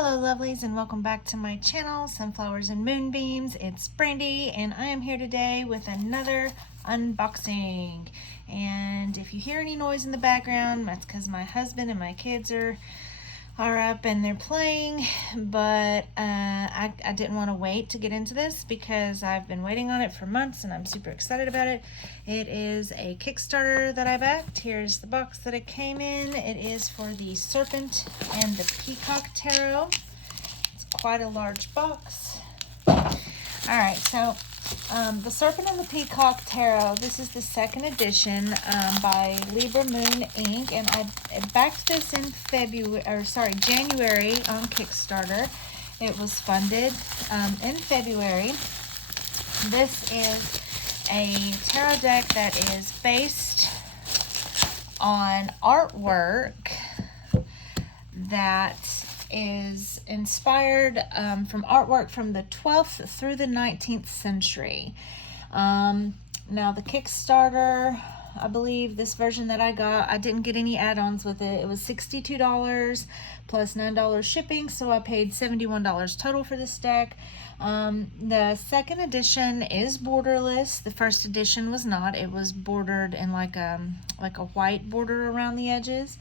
Hello lovelies, and welcome back to my channel, Sunflowers and Moonbeams. It's Brandy and I am here today with another unboxing. And if you hear any noise in the background, that's because my husband and my kids are up and they're playing. But I didn't want to wait to get into this because I've been waiting on it for months and I'm super excited about it. It is a Kickstarter that I backed. Here's the box that it came in. It is for the Serpent and the Peacock Tarot. It's quite a large box. Alright, so the Serpent and the Peacock Tarot, this is the second edition by Libra Moon Inc. And I backed this in January on Kickstarter. It was funded in February. This is a tarot deck that is based on artwork that is inspired from artwork from the 12th through the 19th century. Now the Kickstarter, I believe this version that I got, I didn't get any add-ons with it. It was $62 plus $9 shipping, so I paid $71 total for this deck. The second edition is borderless. The first edition was not. It was bordered in like a white border around the edges.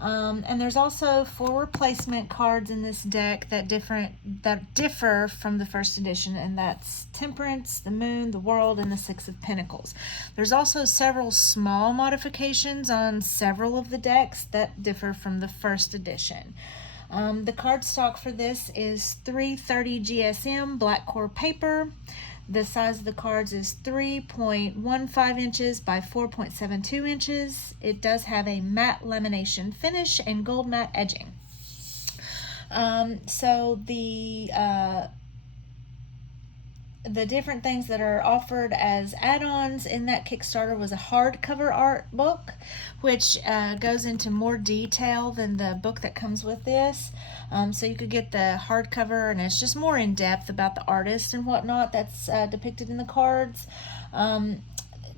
And there's also 4 replacement cards in this deck that differ from the first edition, and that's Temperance, the Moon, the World, and the 6 of Pentacles. There's also several small modifications on several of the decks that differ from the first edition. The cardstock for this is 330 GSM black core paper. The size of the cards is 3.15 inches by 4.72 inches. It does have a matte lamination finish and gold matte edging. So the different things that are offered as add-ons in that Kickstarter was a hardcover art book, which goes into more detail than the book that comes with this. So you could get the hardcover, and it's just more in depth about the artist and whatnot that's depicted in the cards.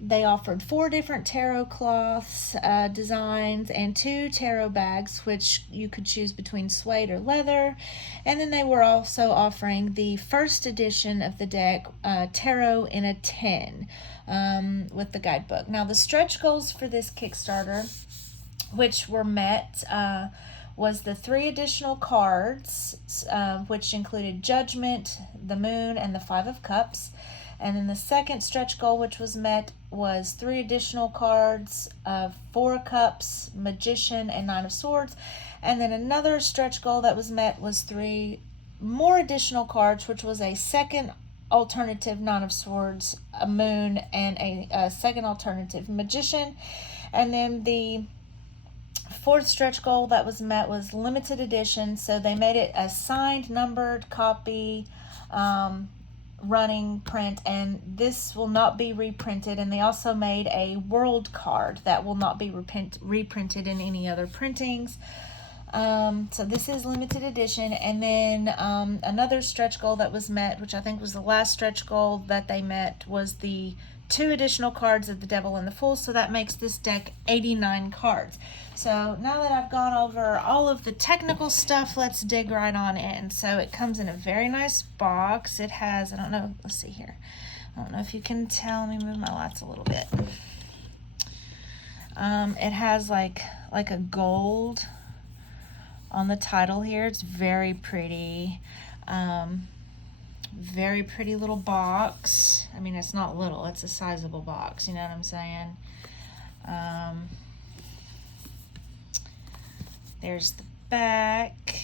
They offered 4 different tarot cloths, designs, and 2 tarot bags, which you could choose between suede or leather. And then they were also offering the first edition of the deck, Tarot in a Tin, with the guidebook. Now, the stretch goals for this Kickstarter, which were met, was the 3 additional cards, which included Judgment, the Moon, and the 5 of Cups. And then the second stretch goal, which was met, was 3 additional cards of 4 Cups, Magician, and 9 of Swords. And then another stretch goal that was met was 3 more additional cards, which was a second alternative 9 of Swords, a Moon, and a second alternative Magician. And then the 4th stretch goal that was met was limited edition, so they made it a signed, numbered copy, running print, and this will not be reprinted. And they also made a world card that will not be reprinted in any other printings. So this is limited edition. And then another stretch goal that was met, which I think was the last stretch goal that they met, was the 2 additional cards of the Devil and the Fool. So that makes this deck 89 cards. So now that I've gone over all of the technical stuff, let's dig right on in. So it comes in a very nice box. It has, I don't know, let's see here. I don't know if you can tell. Let me move my lights a little bit. It has like a gold on the title here. It's very pretty. Very pretty little box. I mean, it's not little, it's a sizable box, you know what I'm saying? There's the back.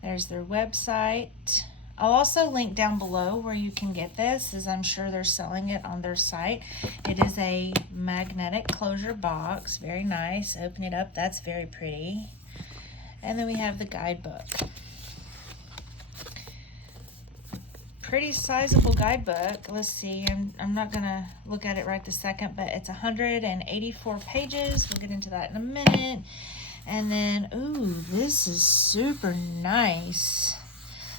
There's their website. I'll also link down below where you can get this, as I'm sure they're selling it on their site. It is a magnetic closure box. Very nice. Open it up. That's very pretty. And then we have the guidebook. Pretty sizable guidebook. Let's see, I'm not gonna look at it right this second, but it's 184 pages. We'll get into that in a minute. And then, ooh, this is super nice.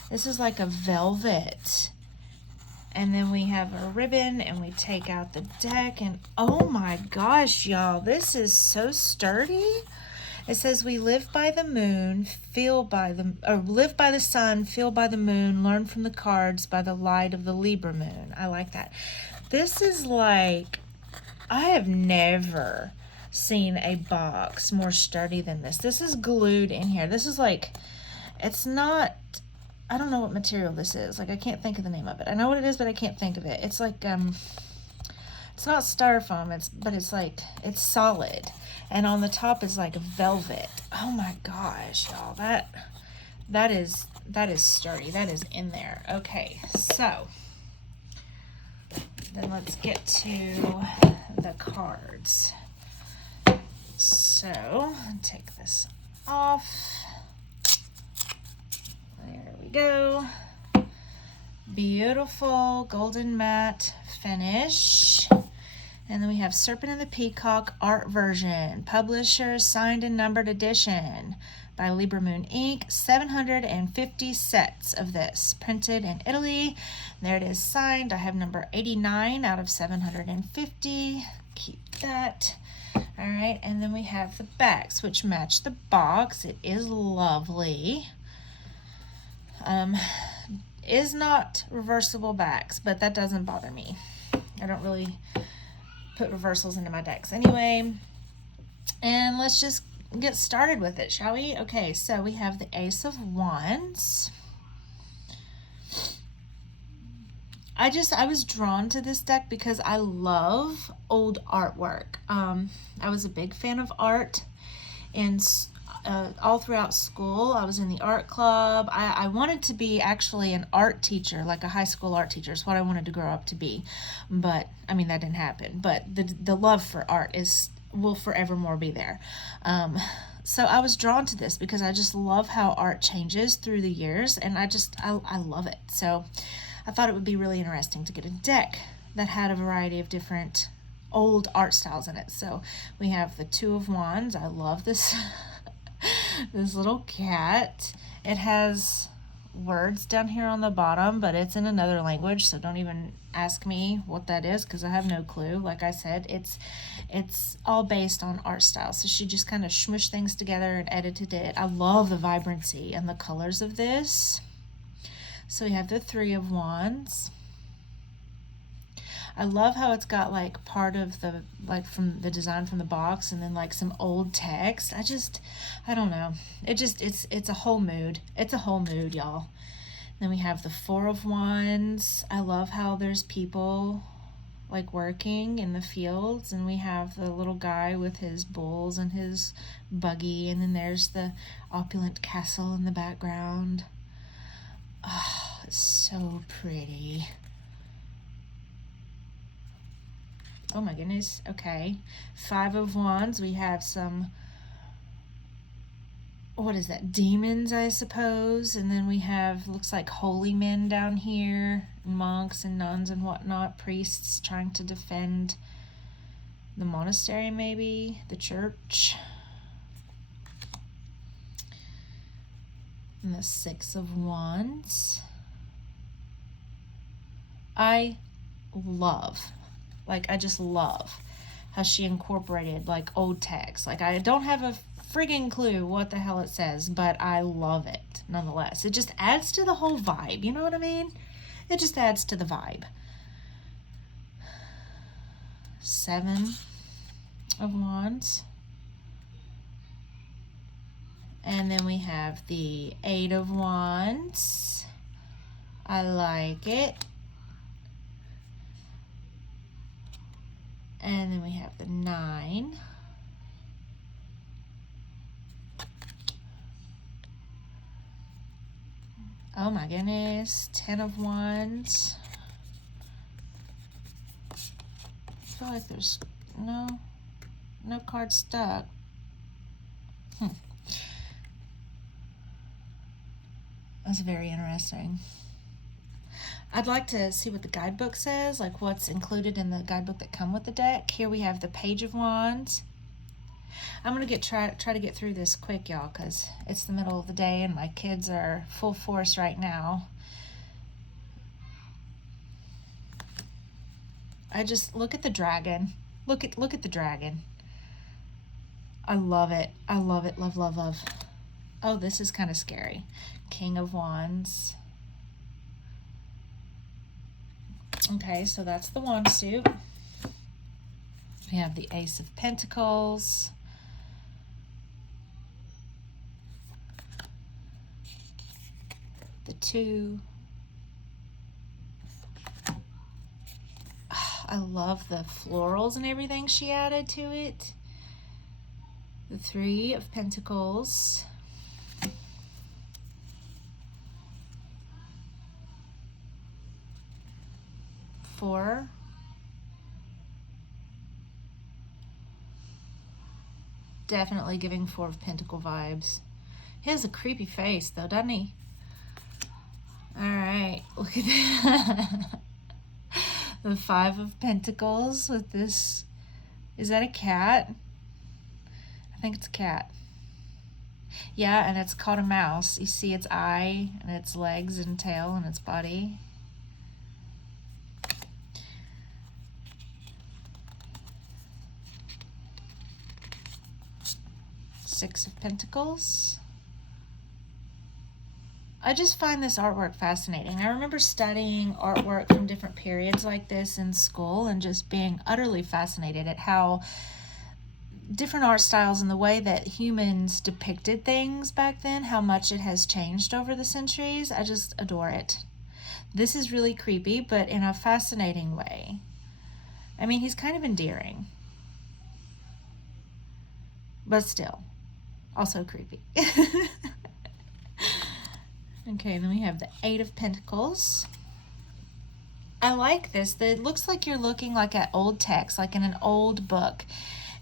This is like a velvet. And then we have a ribbon, and we take out the deck, and oh my gosh, y'all, this is so sturdy. It says we live by the moon, live by the sun, feel by the moon, learn from the cards by the light of the Libra moon. I like that. This is like, I have never seen a box more sturdy than this. This is glued in here. This is like, it's not, I don't know what material this is. Like, I can't think of the name of it. I know what it is, but I can't think of it. It's like, it's not styrofoam, but it's like, it's solid. And on the top is like velvet. Oh my gosh, y'all. That is sturdy. That is in there. Okay, so then let's get to the cards. So, take this off. There we go. Beautiful golden matte finish. And then we have Serpent and the Peacock art version. Publisher signed and numbered edition by Libra Moon Inc. 750 sets of this. Printed in Italy. There it is signed. I have number 89 out of 750. Keep that. All right, and then we have the backs, which match the box. It is lovely. Is not reversible backs, but that doesn't bother me. I don't really put reversals into my decks anyway. And let's just get started with it, shall we? Okay, so we have the Ace of Wands. I was drawn to this deck because I love old artwork. I was a big fan of art, and all throughout school I was in the art club. I wanted to be actually an art teacher, like a high school art teacher is what I wanted to grow up to be, but I mean that didn't happen. But the love for art will forevermore be there. So I was drawn to this because I just love how art changes through the years, and I love it. So I thought it would be really interesting to get a deck that had a variety of different old art styles in it. So we have the Two of Wands. I love this this little cat. It has words down here on the bottom, but it's in another language, so don't even ask me what that is because I have no clue. Like I said, it's all based on art style. So she just kind of smushed things together and edited it. I love the vibrancy and the colors of this. So we have the Three of Wands. I love how it's got like part of the, like from the design from the box, and then like some old text. I don't know. It's a whole mood. It's a whole mood, y'all. Then we have the Four of Wands. I love how there's people like working in the fields, and we have the little guy with his bulls and his buggy, and then there's the opulent castle in the background. Oh, it's so pretty. Oh my goodness. Okay. Five of Wands. We have some, what is that? Demons, I suppose. And then we have, looks like holy men down here, monks and nuns and whatnot, priests trying to defend the monastery, maybe the church. And the Six of Wands. I just love how she incorporated like old text. Like I don't have a friggin' clue what the hell it says, but I love it nonetheless. It just adds to the whole vibe, you know what I mean? It just adds to the vibe. Seven of Wands. And then we have the Eight of Wands. I like it. And then we have the 9. Oh my goodness. 10 of Wands. I feel like there's no card stuck. That's very interesting. I'd like to see what the guidebook says, like what's included in the guidebook that come with the deck. Here we have the Page of Wands. I'm going to try to get through this quick, y'all, because it's the middle of the day and my kids are full force right now. I just look at the dragon. Look at the dragon. I love it. I love it. Love, love, love. Oh, this is kind of scary. King of Wands. Okay, so that's the wand suit. We have the Ace of Pentacles. The 2. Oh, I love the florals and everything she added to it. The 3 of Pentacles. Four. Definitely giving 4 of Pentacle vibes. He has a creepy face though, doesn't he? Alright, look at that. The 5 of Pentacles with this. Is that a cat? I think it's a cat. Yeah, and it's called a mouse. You see its eye and its legs and tail and its body. Six of Pentacles. I just find this artwork fascinating. I remember studying artwork from different periods like this in school and just being utterly fascinated at how different art styles and the way that humans depicted things back then, how much it has changed over the centuries. I just adore it. This is really creepy, but in a fascinating way. I mean, he's kind of endearing, but still, also creepy. Okay, then we have the 8 of Pentacles. I like this. It looks like you're looking like at old text, like in an old book,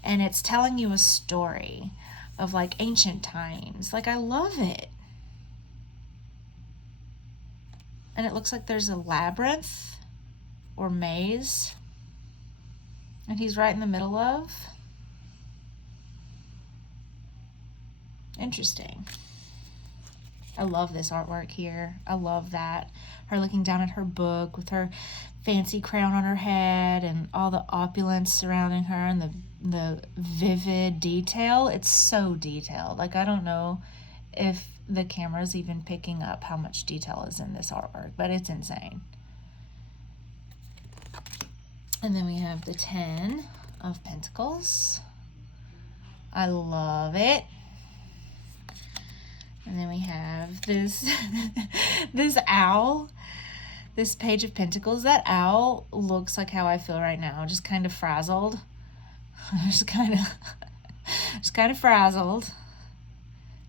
and it's telling you a story of like ancient times. Like, I love it. And it looks like there's a labyrinth or maze, and he's right in the middle of. Interesting. I love this artwork here. I love that. Her looking down at her book with her fancy crown on her head and all the opulence surrounding her and the vivid detail. It's so detailed. Like, I don't know if the camera's even picking up how much detail is in this artwork, but it's insane. And then we have the 10 of Pentacles. I love it. And then we have this this owl, this Page of Pentacles. That owl looks like how I feel right now, just kind of frazzled. just kind of frazzled,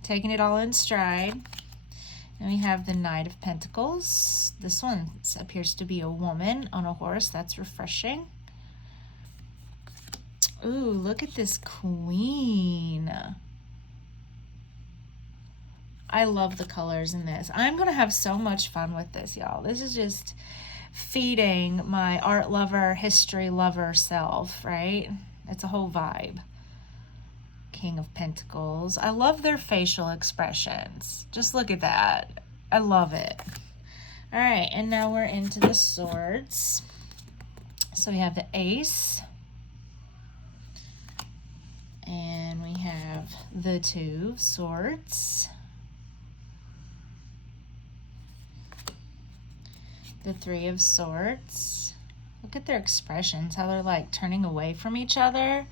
taking it all in stride. And we have the Knight of Pentacles. This one appears to be a woman on a horse. That's refreshing. Ooh, look at this Queen. I love the colors in this. I'm going to have so much fun with this, y'all. This is just feeding my art lover, history lover self, right? It's a whole vibe. King of Pentacles. I love their facial expressions. Just look at that. I love it. All right, and now we're into the swords. So we have the Ace. And we have the 2 of Swords. The 3 of Swords. Look at their expressions, how they're like turning away from each other.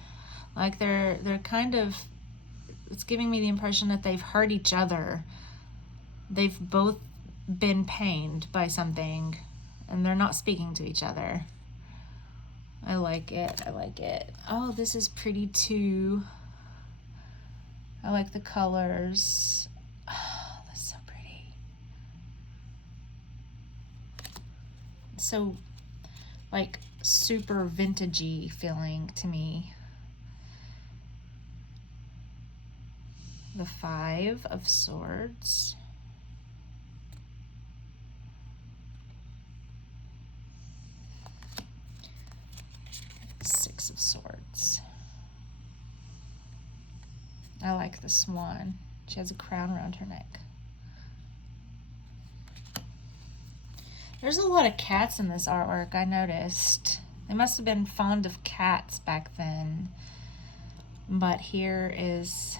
Like they're kind of, it's giving me the impression that they've hurt each other. They've both been pained by something and they're not speaking to each other. I like it. I like it. Oh, this is pretty too. I like the colors. Oh, that's so pretty. So like super vintagey feeling to me. The 5 of Swords. Six of Swords. I like the swan. She has a crown around her neck. There's a lot of cats in this artwork, I noticed. They must have been fond of cats back then. But here is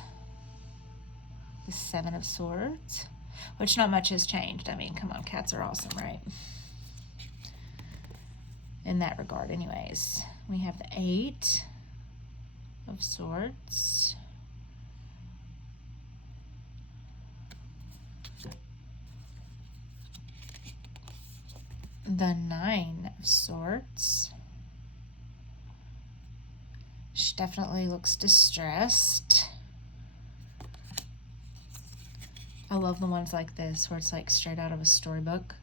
the Seven of Swords, which not much has changed. I mean, come on, cats are awesome, right? In that regard, anyways. We have the Eight of Swords. The Nine of Swords. She definitely looks distressed. I love the ones like this where it's like straight out of a storybook.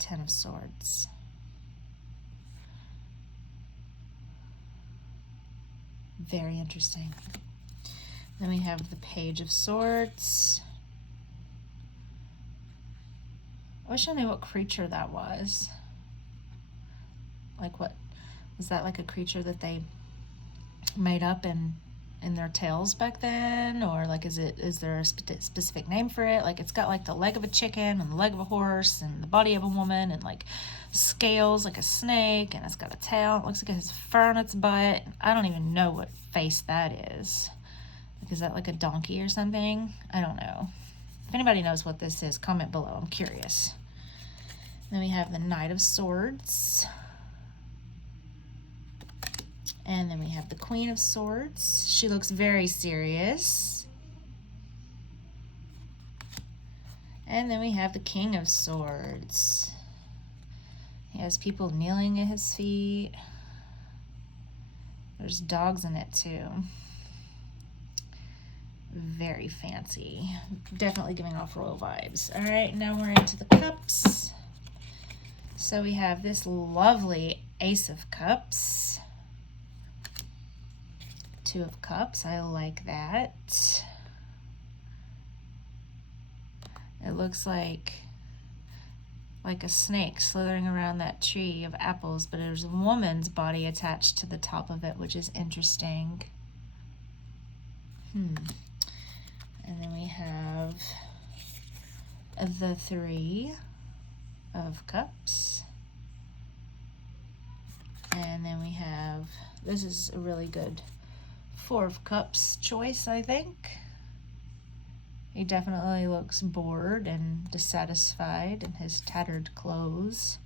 Ten of Swords. Very interesting. Then we have the Page of Swords. I wish I knew what creature that was. Like what, was that like a creature that they made up in their tales back then? Or like is there a specific name for it? Like it's got like the leg of a chicken and the leg of a horse and the body of a woman and like scales like a snake, and it's got a tail. It looks like it has fur on its butt. I don't even know what face that is. Like, is that like a donkey or something? I don't know. If anybody knows what this is, comment below. I'm curious. Then we have the Knight of Swords. And then we have the Queen of Swords. She looks very serious. And then we have the King of Swords. He has people kneeling at his feet. There's dogs in it too. Very fancy. Definitely giving off royal vibes. All right, now we're into the cups. So we have this lovely Ace of Cups. Two of Cups, I like that. It looks like a snake slithering around that tree of apples, but there's a woman's body attached to the top of it, which is interesting. And then we have the Three of Cups. And then we have, this is a really good Four of Cups choice, I think. He definitely looks bored and dissatisfied in his tattered clothes.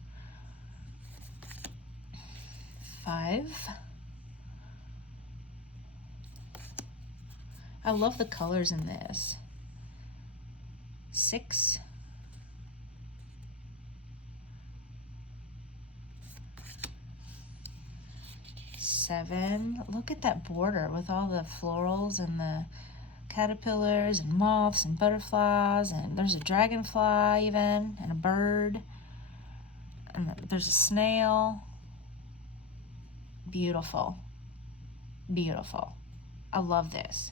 Five. I love the colors in this. Six. Seven. Look at that border with all the florals and the caterpillars and moths and butterflies, and there's a dragonfly even, and a bird, and there's a snail. Beautiful. Beautiful. I love this.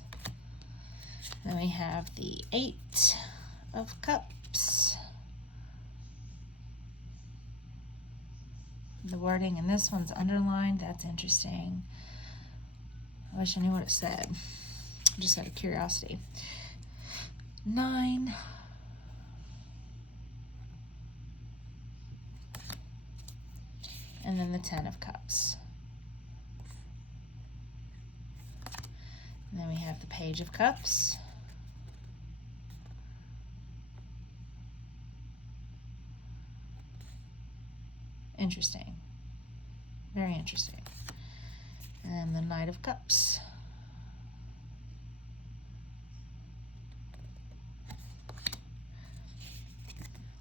Then we have the Eight of Cups. The wording in this one's underlined. That's interesting. I wish I knew what it said. Just out of curiosity. 9. And then the 10 of Cups. And then we have the Page of Cups. Interesting. Very interesting. And the Knight of Cups.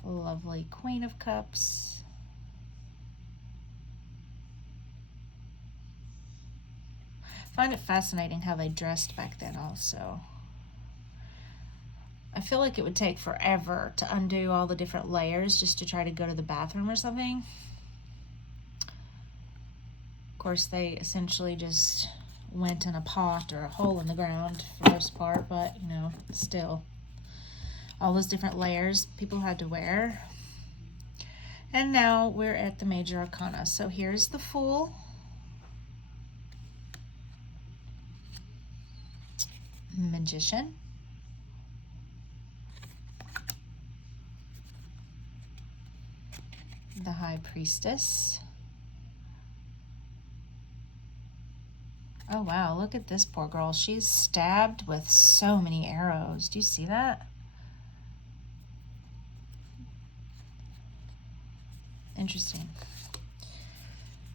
Lovely Queen of Cups. I find it fascinating how they dressed back then also. I feel like it would take forever to undo all the different layers just to try to go to the bathroom or something. Of course, they essentially just went in a pot or a hole in the ground for the most part, but, you know, still. All those different layers people had to wear. And now we're at the Major Arcana. So here's the Fool. Magician. The High Priestess. Oh, wow. Look at this poor girl. She's stabbed with so many arrows. Do you see that? Interesting.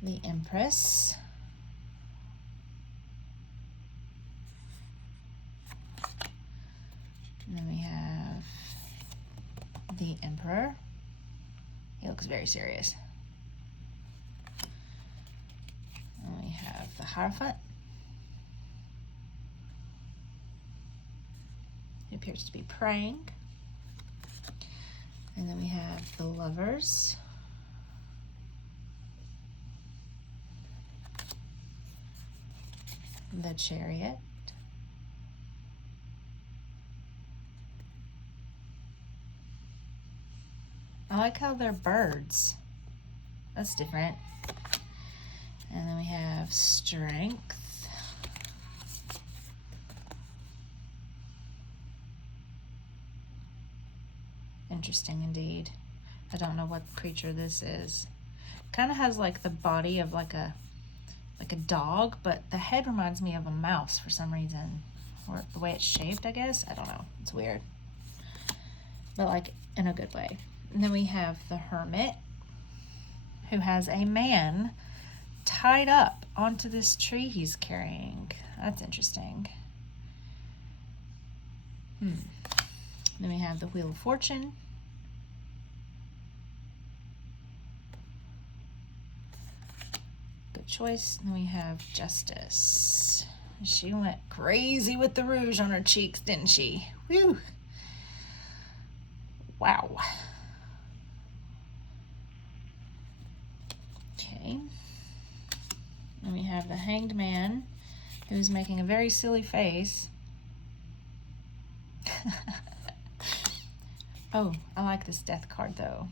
The Empress. And then we have the Emperor. He looks very serious. And we have the Hierophant. He appears to be praying. And then we have the Lovers. The Chariot. I like how they're birds. That's different. And then we have Strength. Interesting indeed. I don't know what creature this is. Kind of has like the body of like a dog, but the head reminds me of a mouse for some reason. Or the way it's shaped, I guess. I don't know. It's weird. But like in a good way. And then we have the Hermit, who has a man tied up onto this tree he's carrying. That's interesting. Then we have the Wheel of Fortune. Good choice. And then we have Justice. She went crazy with the rouge on her cheeks, didn't she? Whew. Wow. Okay. And we have the Hanged Man, who's making a very silly face. Oh, I like this death card though.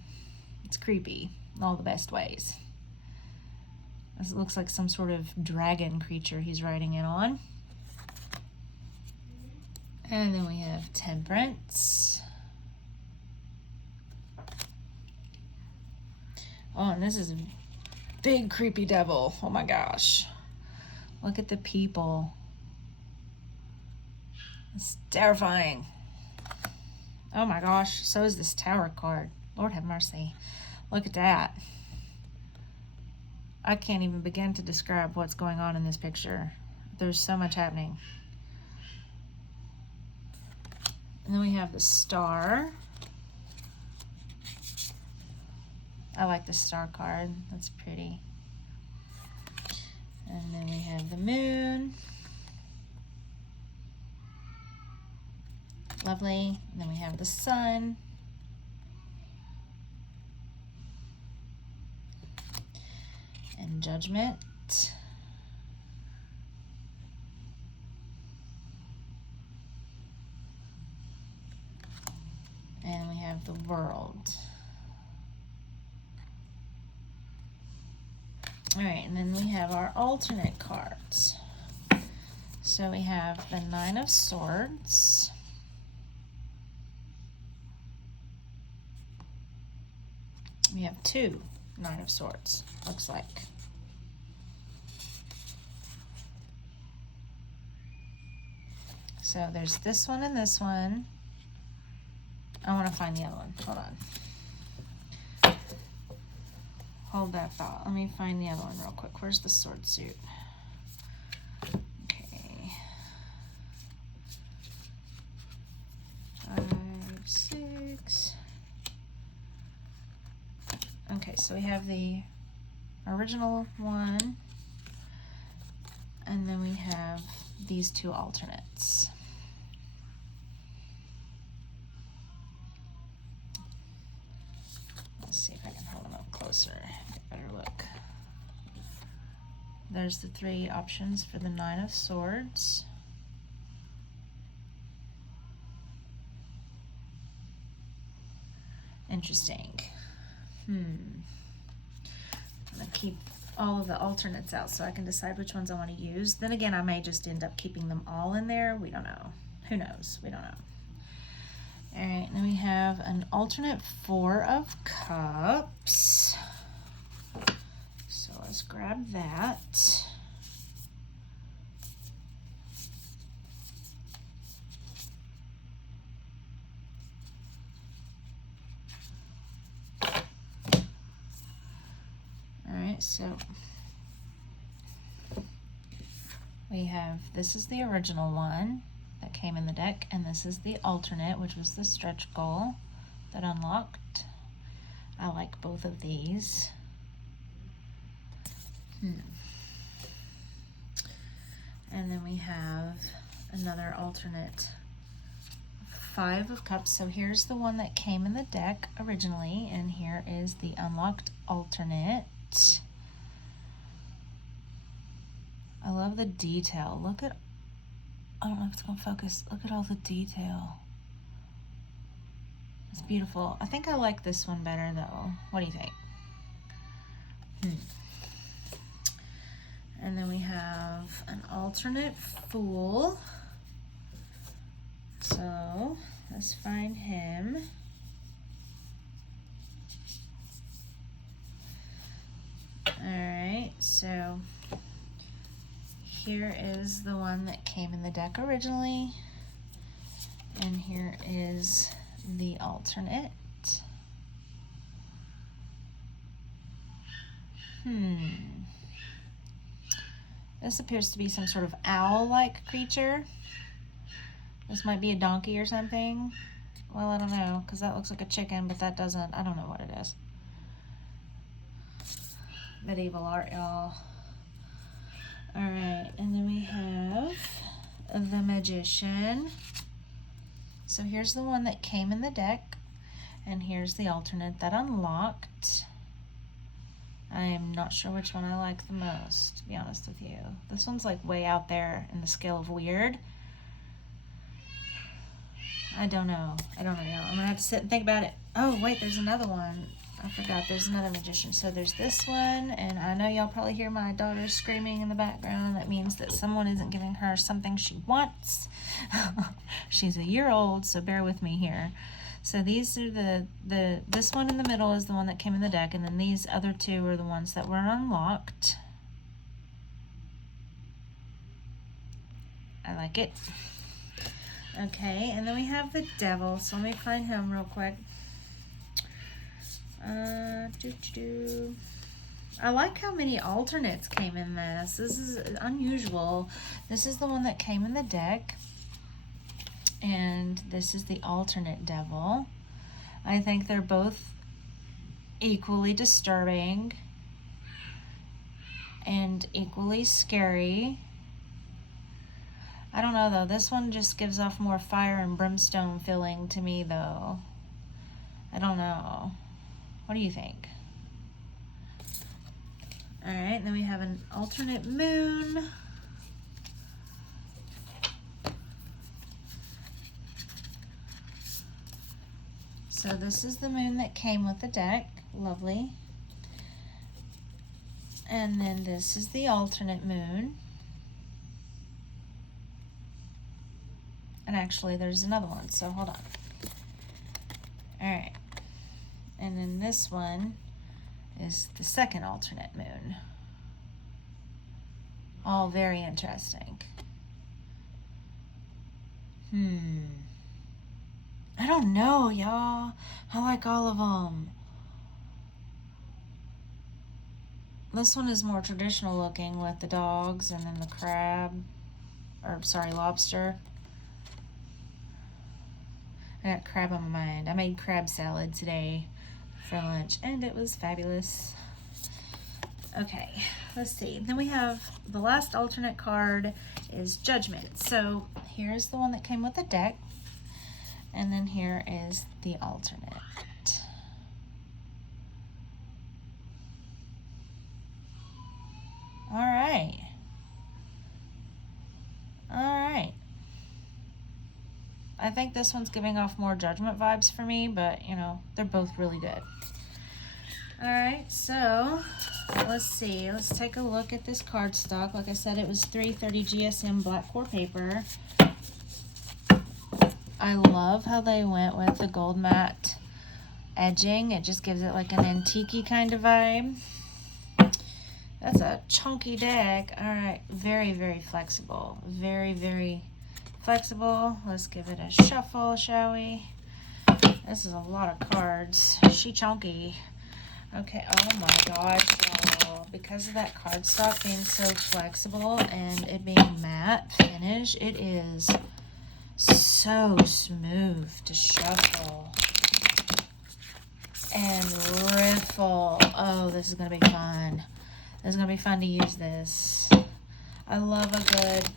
It's creepy in all the best ways. This looks like some sort of dragon creature he's riding in on. And then we have Temperance. Oh, and this is a big creepy devil. Oh my gosh. Look at the people. It's terrifying. Oh my gosh. So is this Tower card. Lord have mercy. Look at that. I can't even begin to describe what's going on in this picture. There's so much happening. And then we have the Star. I like the Star card. That's pretty. And then we have the Moon. Lovely. And then we have the Sun. And Judgment. And we have the World. All right, and then we have our alternate cards. So we have the Nine of Swords. We have two Nine of Swords, looks like. So there's this one and this one. I want to find the other one. Hold on. Hold that thought. Let me find the other one real quick. Where's the sword suit? Okay. 5, 6. Okay, so we have the original one, and then we have these two alternates. Let's see if I can hold them up closer, get a better look. There's the three options for the Nine of Swords. Interesting. I'm gonna keep all of the alternates out so I can decide which ones I want to use. Then again, I may just end up keeping them all in there. We don't know. Who knows? We don't know. All right, then we have an alternate Four of Cups. So let's grab that. Alright, so we have, this is the original one that came in the deck, and this is the alternate, which was the stretch goal that unlocked. I like both of these. And then we have another alternate 5 of Cups. So here's the one that came in the deck originally, and here is the unlocked alternate. I love the detail. Look at, I don't know if it's gonna focus. Look at all the detail. It's beautiful. I think I like this one better though. What do you think? And then we have an alternate Fool. So let's find him. Alright, so here is the one that came in the deck originally, and here is the alternate. This appears to be some sort of owl-like creature. This might be a donkey or something. Well, I don't know, because that looks like a chicken, but that doesn't. I don't know what it is. Medieval art, y'all. Alright, and then we have the Magician. So here's the one that came in the deck, and here's the alternate that unlocked. I am not sure which one I like the most, to be honest with you. This one's like way out there in the scale of weird. I don't know. I'm gonna have to sit and think about it. Oh, wait, there's another one. I forgot there's another Magician. So there's this one, and I know y'all probably hear my daughter screaming in the background. That means that someone isn't giving her something she wants. She's a year old, so bear with me here. So these are this one in the middle is the one that came in the deck, and then these other 2 are the ones that were unlocked. I like it. Okay, and then we have the Devil. So let me find him real quick. I like how many alternates came in this. This is unusual. This is the one that came in the deck, and this is the alternate Devil. I think they're both equally disturbing and equally scary. I don't know though, this one just gives off more fire and brimstone feeling to me though. I don't know. What do you think? Alright, then we have an alternate Moon. So this is the Moon that came with the deck. Lovely. And then this is the alternate Moon. And actually there's another one, so hold on. Alright. And then this one is the second alternate Moon. All very interesting. I don't know, y'all. I like all of them. This one is more traditional looking with the dogs and then the crab, or sorry, lobster. I got crab on my mind. I made crab salad today for lunch, and it was fabulous. Okay, let's see. Then we have the last alternate card is Judgment. So here's the one that came with the deck, and then here is the alternate. All right. I think this one's giving off more Judgment vibes for me, but, you know, they're both really good. Alright, so, let's see. Let's take a look at this cardstock. Like I said, it was 330 GSM black core paper. I love how they went with the gold matte edging. It just gives it like an antique-y kind of vibe. That's a chunky deck. Alright, very, very flexible. Very, very flexible. Let's give it a shuffle, shall we? This is a lot of cards. She chunky. Okay, oh my gosh, y'all. Because of that cardstock being so flexible and it being matte finish, it is so smooth to shuffle and riffle. Oh, this is going to be fun. This is going to be fun to use this. I love a good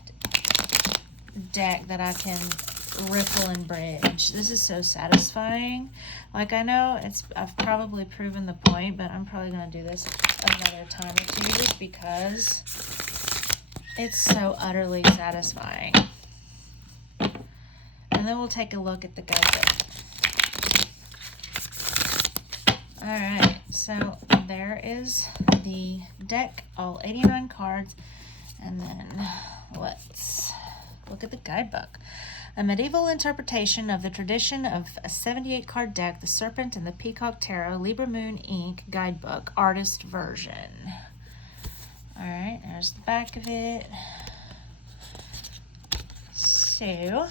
deck that I can riffle and bridge. This is so satisfying. Like, I know I've probably proven the point, but I'm probably going to do this another time or two just because it's so utterly satisfying. And then we'll take a look at the guidebook. Alright, so there is the deck, all 89 cards, and then let's look at the guidebook. A medieval interpretation of the tradition of a 78-card deck, the Serpent and the Peacock Tarot, Libra Moon Inc. guidebook, artist version. Alright, there's the back of it. So,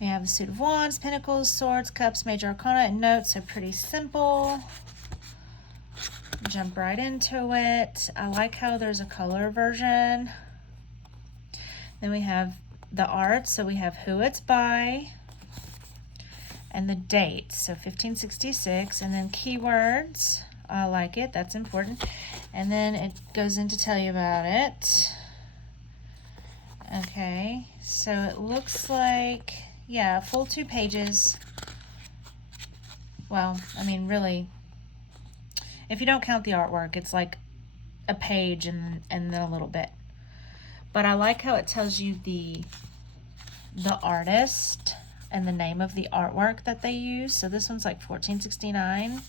we have the Suit of Wands, Pentacles, Swords, Cups, Major Arcana, and Notes. So pretty simple. Jump right into it. I like how there's a color version. Then we have the art. So we have who it's by and the date. So 1566. And then keywords. I like it. That's important. And then it goes in to tell you about it. Okay. So it looks like, yeah, full 2 pages. Well, I mean, really, if you don't count the artwork, it's like a page and then a little bit. But I like how it tells you the artist and the name of the artwork that they use. So this one's like 1469.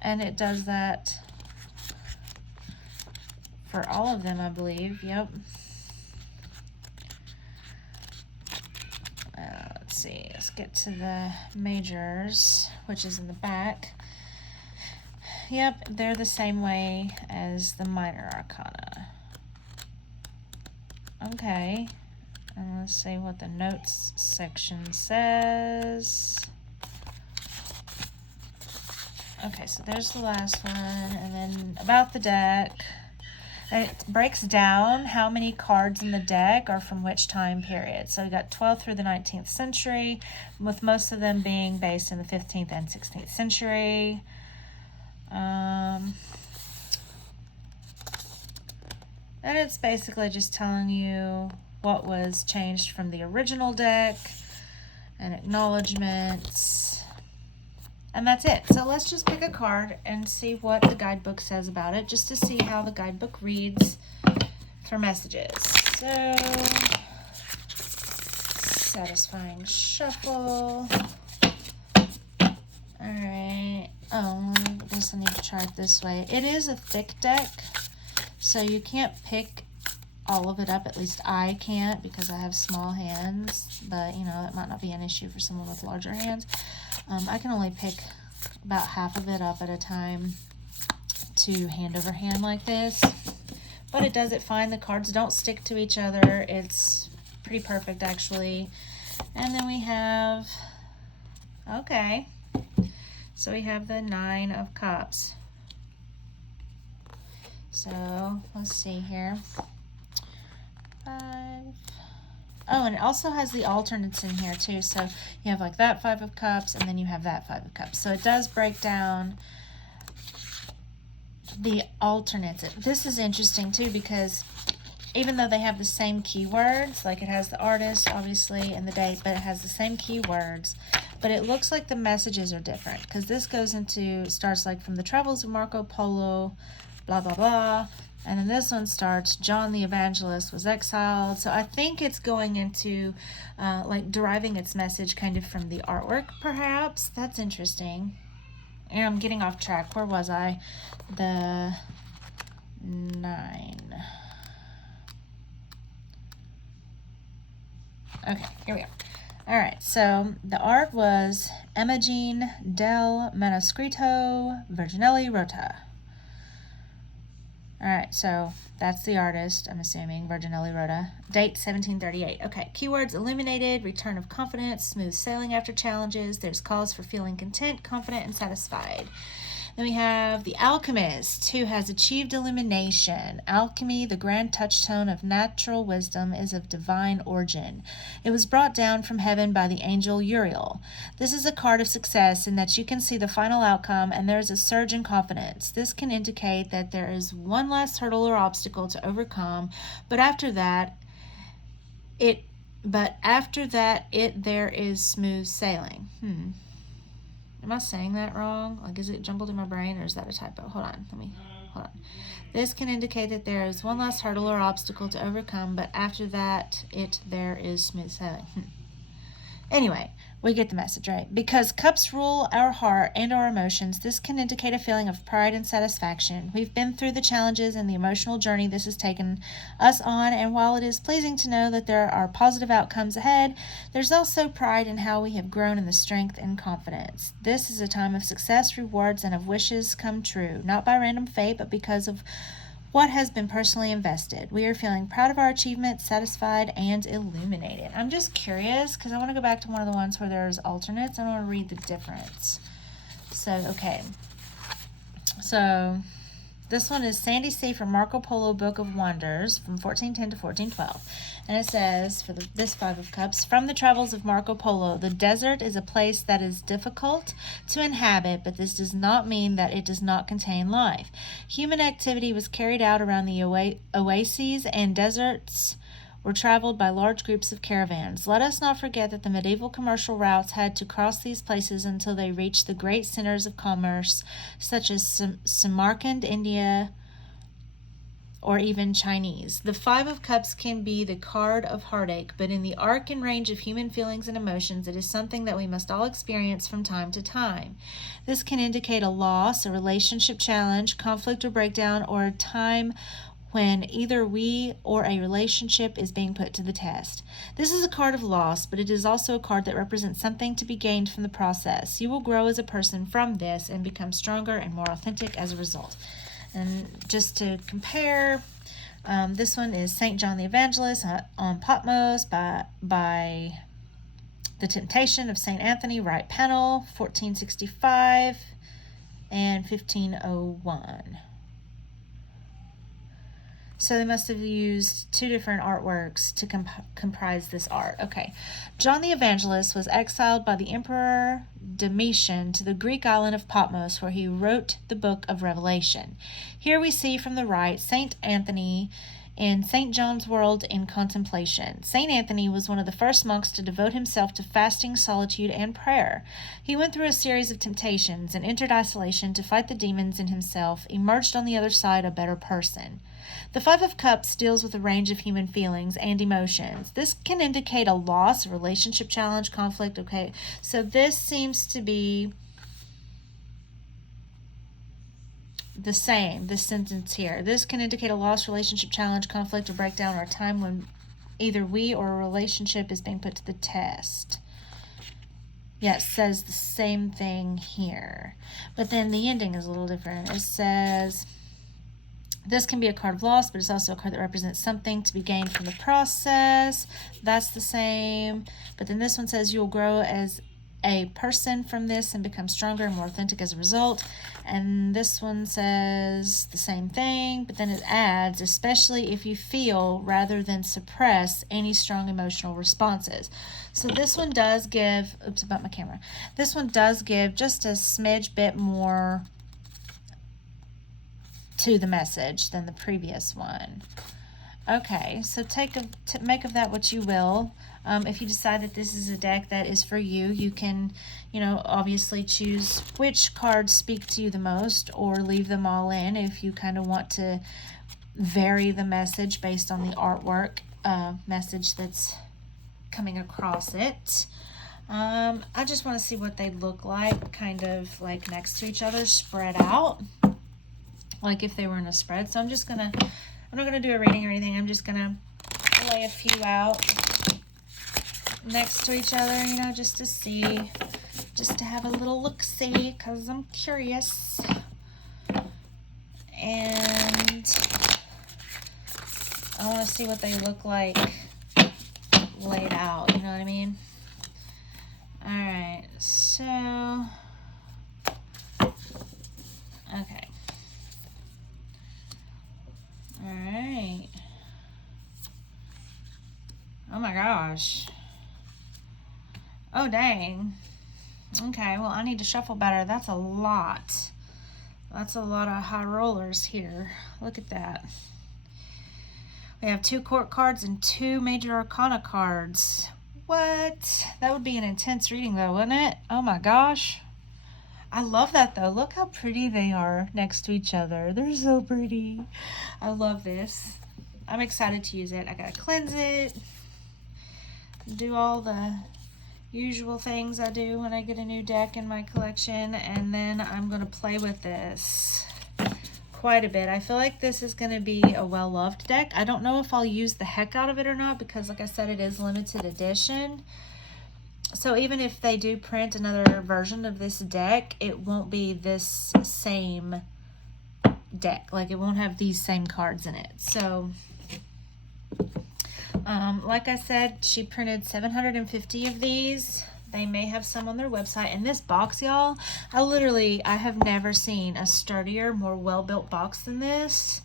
And it does that for all of them, I believe. Yep. Let's see. Let's get to the majors, which is in the back. Yep, they're the same way as the minor arcana. Okay. And let's see what the notes section says. Okay, so there's the last one. And then about the deck. It breaks down how many cards in the deck are from which time period. So we got 12th through the 19th century, with most of them being based in the 15th and 16th century. And it's basically just telling you what was changed from the original deck and acknowledgements. And that's it. So let's just pick a card and see what the guidebook says about it, just to see how the guidebook reads for messages. So, satisfying shuffle. Alright. Oh, I guess I need to try it this way. It is a thick deck, so you can't pick all of it up. At least I can't, because I have small hands. But, you know, that might not be an issue for someone with larger hands. I can only pick about half of it up at a time to hand over hand like this. But it does it fine. The cards don't stick to each other. It's pretty perfect, actually. And then we have, okay, so we have the 9 of Cups. So, let's see here. 5. Oh, and it also has the alternates in here too. So you have like that 5 of Cups, and then you have that 5 of Cups. So it does break down the alternates. This is interesting too, because even though they have the same keywords, like it has the artist, obviously, and the date, but it has the same keywords, but it looks like the messages are different, because this goes into, starts like from the travels of Marco Polo, blah, blah, blah. And then this one starts, John the Evangelist was exiled. So I think it's going into, like, deriving its message kind of from the artwork, perhaps. That's interesting. And I'm getting off track. Where was I? The 9. Okay, here we are. All right, so the art was Imogene del Manoscrito Virginelli Rota. All right, so that's the artist, I'm assuming, Virginelli Rota. Date 1738. Okay, keywords: illuminated, return of confidence, smooth sailing after challenges. There's cause for feeling content, confident, and satisfied. Then we have the alchemist, who has achieved illumination. Alchemy, the grand touchstone of natural wisdom, is of divine origin. It was brought down from heaven by the angel Uriel. This is a card of success in that you can see the final outcome and there is a surge in confidence. This can indicate that there is one last hurdle or obstacle to overcome, but after that, there is smooth sailing. Am I saying that wrong? Like, is it jumbled in my brain, or is that a typo? Hold on. This can indicate that there is one last hurdle or obstacle to overcome, but after that, there is smooth sailing. Anyway, we get the message, right? Because cups rule our heart and our emotions, this can indicate a feeling of pride and satisfaction. We've been through the challenges and the emotional journey this has taken us on, and while it is pleasing to know that there are positive outcomes ahead, there's also pride in how we have grown in the strength and confidence. This is a time of success, rewards, and of wishes come true, not by random fate, but because of what has been personally invested. We are feeling proud of our achievements, satisfied, and illuminated. I'm just curious because I want to go back to one of the ones where there's alternates. I want to read the difference. So this one is Sandy C. from Marco Polo Book of Wonders from 1410 to 1412. And it says, for this Five of Cups, from the travels of Marco Polo, the desert is a place that is difficult to inhabit, but this does not mean that it does not contain life. Human activity was carried out around the oases, and deserts were traveled by large groups of caravans. Let us not forget that the medieval commercial routes had to cross these places until they reached the great centers of commerce, such as Samarkand, India, or even Chinese. The Five of Cups can be the card of heartache, but in the arc and range of human feelings and emotions, it is something that we must all experience from time to time. This can indicate a loss, a relationship challenge, conflict or breakdown, or a time when either we or a relationship is being put to the test. This is a card of loss, but it is also a card that represents something to be gained from the process. You will grow as a person from this and become stronger and more authentic as a result. And just to compare, this one is St. John the Evangelist on Patmos by The Temptation of St. Anthony, right panel, 1465 and 1501. So they must have used two different artworks to comprise this art. Okay. John the Evangelist was exiled by the Emperor Domitian to the Greek island of Patmos, where he wrote the book of Revelation. Here we see from the right St. Anthony in St. John's World in Contemplation. St. Anthony was one of the first monks to devote himself to fasting, solitude, and prayer. He went through a series of temptations and entered isolation to fight the demons in himself, emerged on the other side a better person. The Five of Cups deals with a range of human feelings and emotions. This can indicate a loss, a relationship challenge, conflict. Okay, so this seems to be the same, this sentence here. This can indicate a loss, relationship challenge, conflict, or breakdown, or a time when either we or a relationship is being put to the test. Yes, it says the same thing here. But then the ending is a little different. It says, this can be a card of loss, but it's also a card that represents something to be gained from the process. That's the same. But then this one says you'll grow as a person from this and become stronger and more authentic as a result. And this one says the same thing, but then it adds, especially if you feel rather than suppress any strong emotional responses. So this one does give, about my camera. This one does give just a smidge bit more to the message than the previous one. Okay, so make of that what you will. If you decide that this is a deck that is for you, you can, obviously choose which cards speak to you the most, or leave them all in if you kind of want to vary the message based on the artwork message that's coming across it. I just want to see what they look like, kind of like next to each other, spread out, like if they were in a spread. So I'm not gonna do a reading or anything. I'm just gonna lay a few out next to each other, just to see, just to have a little look-see, because I'm curious. And I want to see what they look like laid out, you know what I mean? Alright, so... Okay. Alright. Oh my gosh. Oh dang. Okay, well I need to shuffle better. That's a lot. That's a lot of high rollers here. Look at that. We have 2 court cards and 2 major arcana cards. What? That would be an intense reading though, wouldn't it? Oh my gosh. I love that though. Look how pretty they are next to each other. They're so pretty. I love this. I'm excited to use it. I gotta cleanse it. Do all the usual things I do when I get a new deck in my collection, and then I'm going to play with this quite a bit. I feel like this is going to be a well-loved deck. I don't know if I'll use the heck out of it or not because, like I said, it is limited edition. So even if they do print another version of this deck, it won't be this same deck. Like, it won't have these same cards in it. So... like I said, she printed 750 of these. They may have some on their website. And this box, y'all, I have never seen a sturdier, more well-built box than this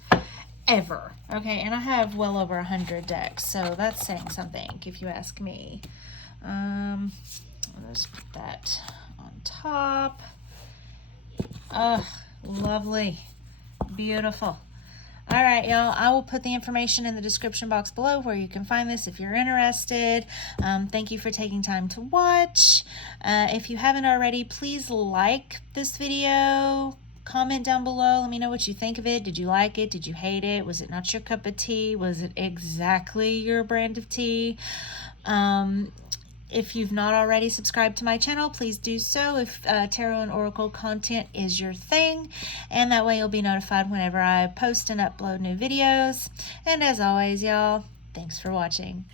ever. Okay, and I have well over 100 decks, so that's saying something, if you ask me. Let's put that on top. Oh, lovely. Beautiful. All right, y'all, I will put the information in the description box below where you can find this if you're interested. Thank you for taking time to watch. If you haven't already, please like this video. Comment down below. Let me know what you think of it. Did you like it? Did you hate it? Was it not your cup of tea? Was it exactly your brand of tea? If you've not already subscribed to my channel, please do so if tarot and oracle content is your thing. And that way you'll be notified whenever I post and upload new videos. And as always, y'all, thanks for watching.